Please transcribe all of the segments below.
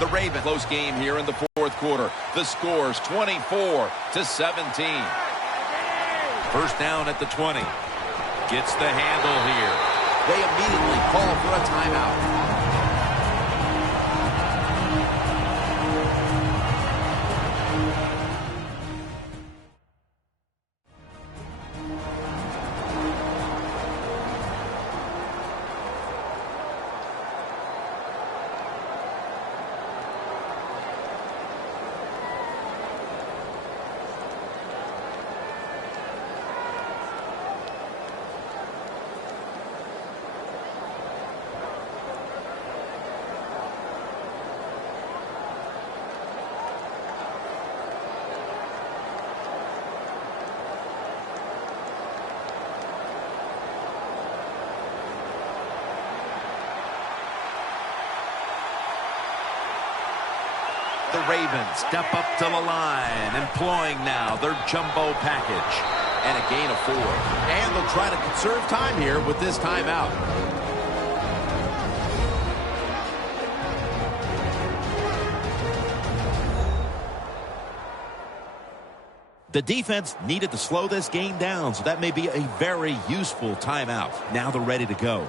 The Ravens close game here in the fourth quarter. The score's 24-17. First down at the 20. Gets the handle here. They immediately call for a timeout. The Ravens step up to the line, employing now their jumbo package. And a gain of 4. And they'll try to conserve time here with this timeout. The defense needed to slow this game down, so that may be a very useful timeout. Now they're ready to go.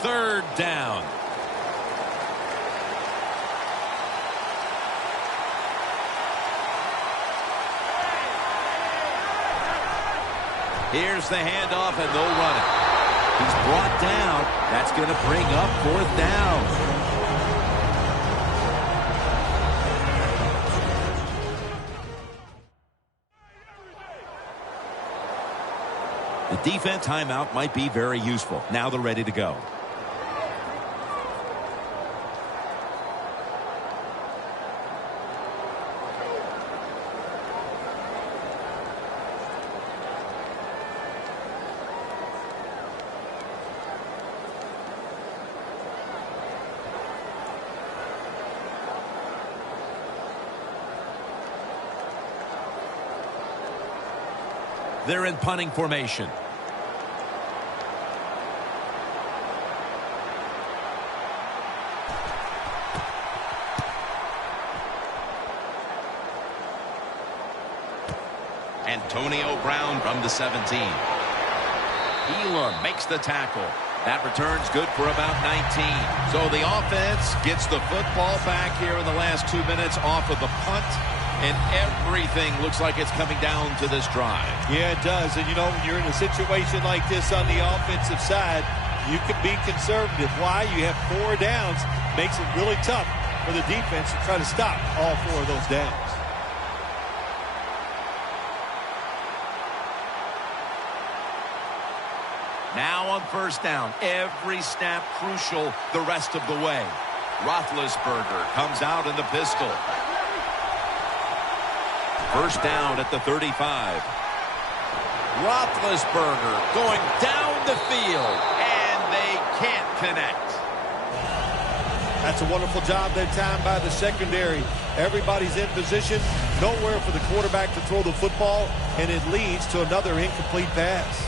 Third down. Here's the handoff, and they'll run it. He's brought down. That's going to bring up fourth down. The defense timeout might be very useful. Now they're ready to go. They're in punting formation. Antonio Brown from the 17. Elam makes the tackle. That return's good for about 19. So the offense gets the football back here in the last 2 minutes off of the punt, and everything looks like it's coming down to this drive. Yeah, it does. And, you know, when you're in a situation like this on the offensive side, you can be conservative. Why? You have 4 downs. Makes it really tough for the defense to try to stop all 4 of those downs. Now on first down, every snap crucial the rest of the way. Roethlisberger comes out in the pistol. First down at the 35. Roethlisberger going down the field, and they can't connect. That's a wonderful job that time by the secondary. Everybody's in position, nowhere for the quarterback to throw the football, and it leads to another incomplete pass.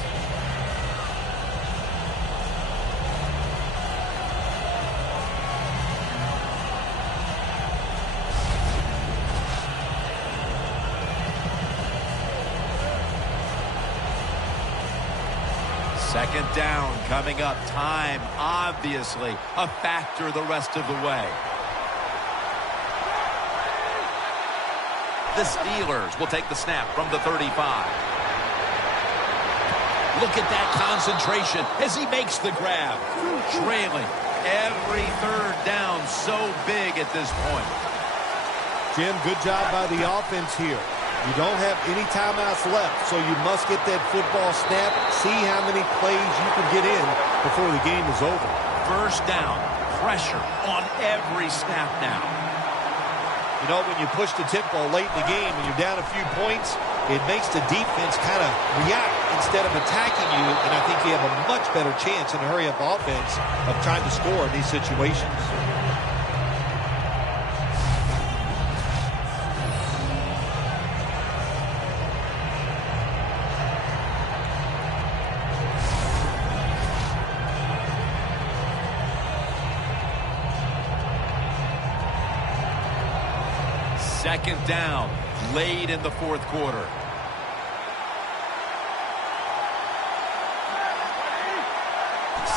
Second down coming up. Time, obviously, a factor the rest of the way. The Steelers will take the snap from the 35. Look at that concentration as he makes the grab. Trailing. Every third down so big at this point. Jim, good job by the offense here. You don't have any timeouts left, so you must get that football snap, see how many plays you can get in before the game is over. First down, pressure on every snap now. You know, when you push the tempo late in the game and you're down a few points, it makes the defense kind of react instead of attacking you, and I think you have a much better chance in a hurry-up offense of trying to score in these situations. Second down, late in the fourth quarter.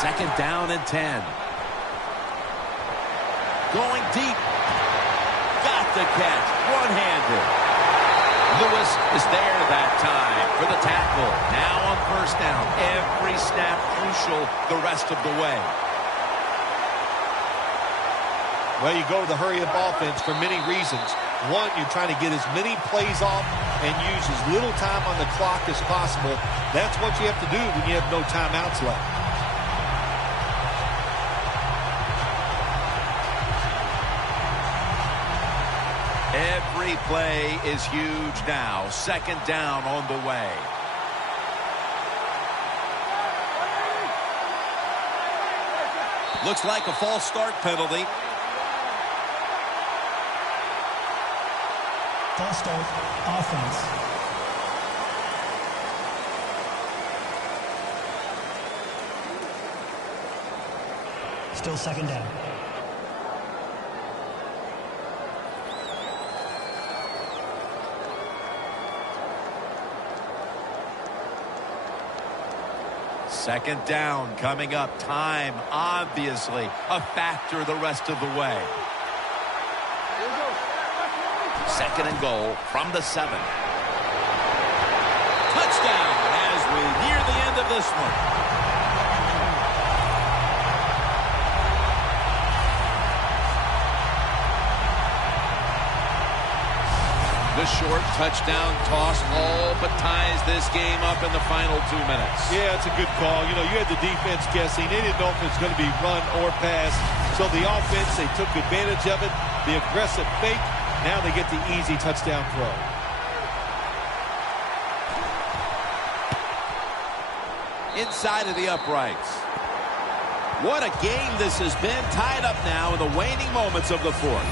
Second down and 10. Going deep. Got the catch. One-handed. Lewis is there that time for the tackle. Now on first down. Every snap crucial the rest of the way. Well, you go to the hurry-up offense for many reasons. One, you're trying to get as many plays off and use as little time on the clock as possible. That's what you have to do when you have no timeouts left. Every play is huge now. Second down on the way. Looks like a false start penalty. False start, offense. Still second down. Second down coming up. Time, obviously, a factor the rest of the way. Second and goal from the 7. Touchdown as we near the end of this one. The short touchdown toss all but ties this game up in the final 2 minutes. Yeah, it's a good call. You know, you had the defense guessing. They didn't know if it's going to be run or pass. So the offense, they took advantage of it. The aggressive fake. Now they get the easy touchdown throw. Inside of the uprights. What a game this has been, tied up now in the waning moments of the fourth.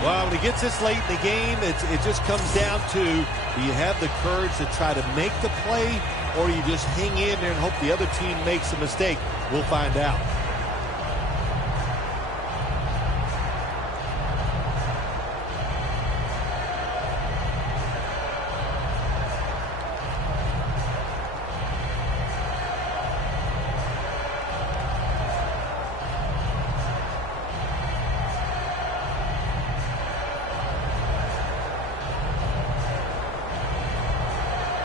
Well, when it gets this late in the game, it just comes down to, do you have the courage to try to make the play, or do you just hang in there and hope the other team makes a mistake? We'll find out.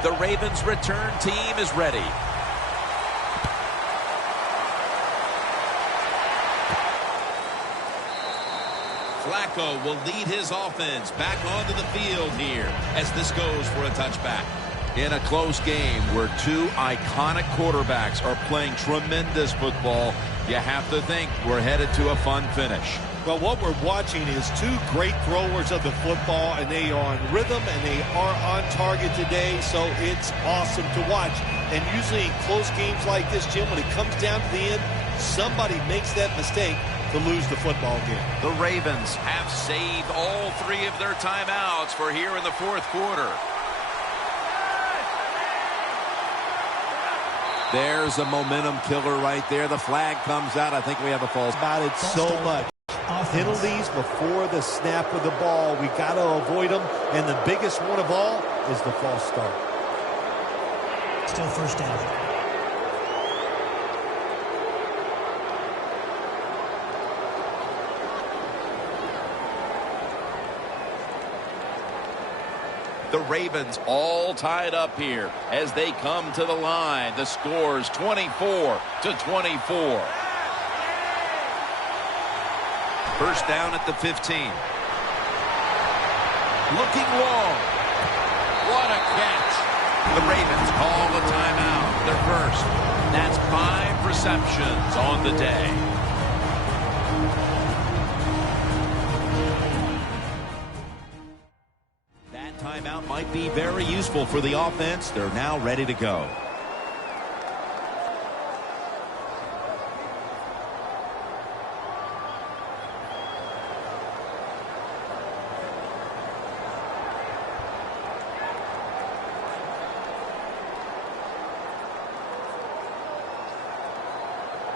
The Ravens' return team is ready. Flacco will lead his offense back onto the field here as this goes for a touchback. In a close game where two iconic quarterbacks are playing tremendous football, you have to think we're headed to a fun finish. Well, what we're watching is two great throwers of the football, and they are on rhythm, and they are on target today, so it's awesome to watch. And usually in close games like this, Jim, when it comes down to the end, somebody makes that mistake to lose the football game. The Ravens have saved all 3 of their timeouts for here in the fourth quarter. There's a momentum killer right there. The flag comes out. I think we have a false. About it so much. Penalties before the snap of the ball. We got to avoid them. And the biggest one of all is the false start. Still first down. The Ravens all tied up here as they come to the line. The score's 24-24. First down at the 15. Looking long. What a catch. The Ravens call a timeout. Their first. That's 5 receptions on the day. That timeout That might be very useful for the offense. They're now ready to go.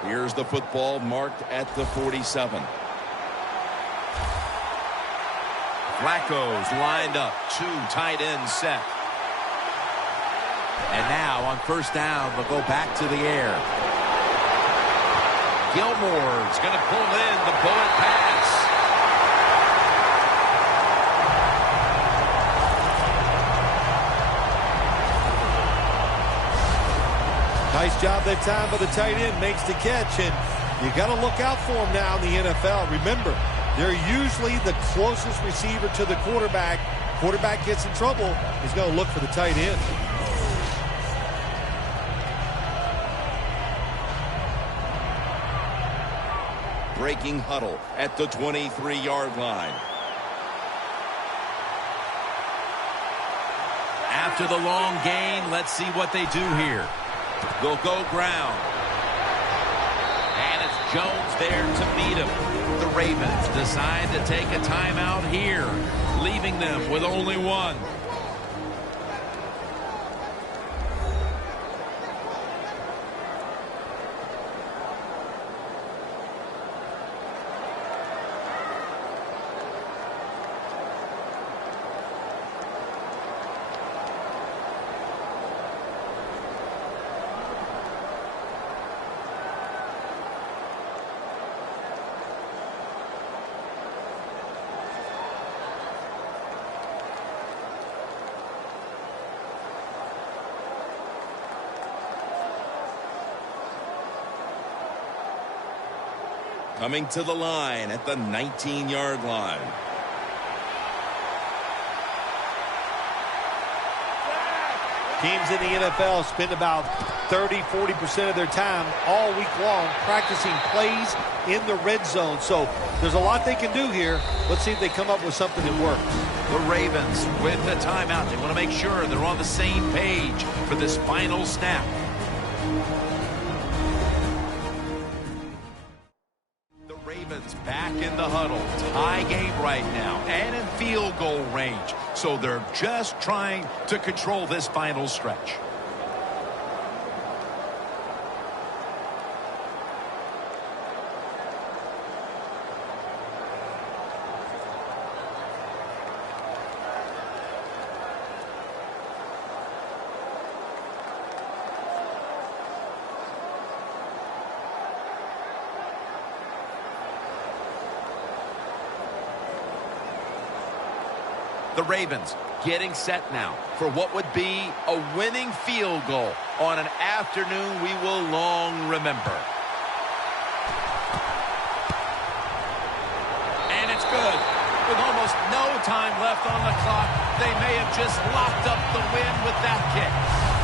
Here's the football marked at the 47. Flacco's lined up. 2 tight ends set. And now on first down, they'll go back to the air. Gilmore's going to pull in the bullet pass. Nice job that time by the tight end. Makes the catch, and you got to look out for him now in the NFL. Remember, they're usually the closest receiver to the quarterback. Quarterback gets in trouble, he's going to look for the tight end. Breaking huddle at the 23-yard line. After the long gain, let's see what they do here. They'll go ground. And it's Jones there to meet him. The Ravens decide to take a timeout here, leaving them with only one. Coming to the line at the 19-yard line. Teams in the NFL spend about 30-40% of their time all week long practicing plays in the red zone. So there's a lot they can do here. Let's see if they come up with something that works. The Ravens with the timeout. They want to make sure they're on the same page for this final snap. Back in the huddle. Tie game right now and in field goal range. So they're just trying to control this final stretch. The Ravens getting set now for what would be a winning field goal on an afternoon we will long remember. And it's good. With almost no time left on the clock, they may have just locked up the win with that kick.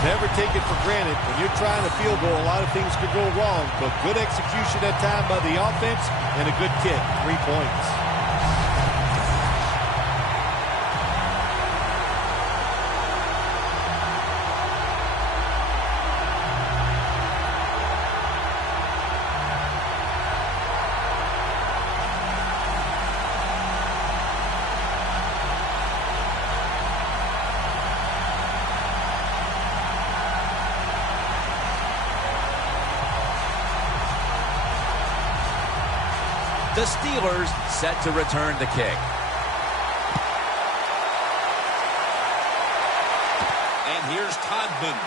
Never take it for granted. When you're trying a field goal, a lot of things could go wrong, but good execution that time by the offense and a good kick. 3 points. The Steelers set to return the kick. And here's Todman.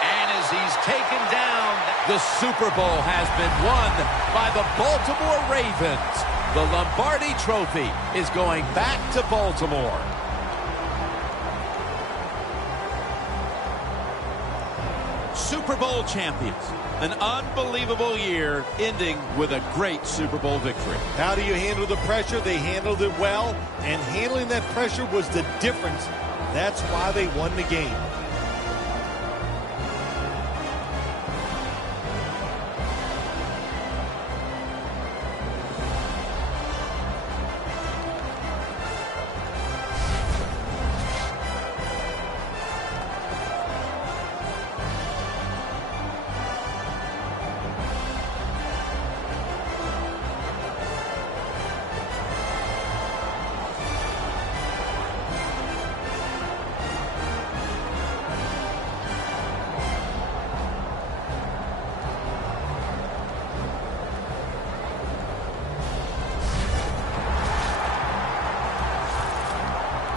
And as he's taken down, the Super Bowl has been won by the Baltimore Ravens. The Lombardi Trophy is going back to Baltimore. Super Bowl champions. An unbelievable year ending with a great Super Bowl victory. How do you handle the pressure? They handled it well, and handling that pressure was the difference. That's why they won the game.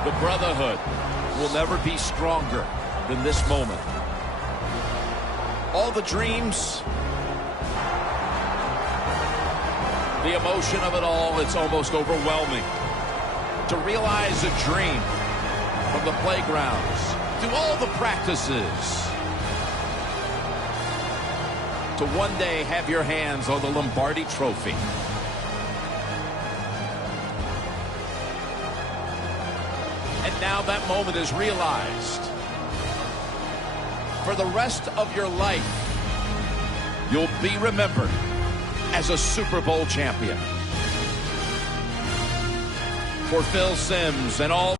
The brotherhood will never be stronger than this moment. All the dreams, the emotion of it all, it's almost overwhelming. To realize a dream from the playgrounds, through all the practices, to one day have your hands on the Lombardi Trophy. And now that moment is realized. For the rest of your life, you'll be remembered as a Super Bowl champion. For Phil Simms and all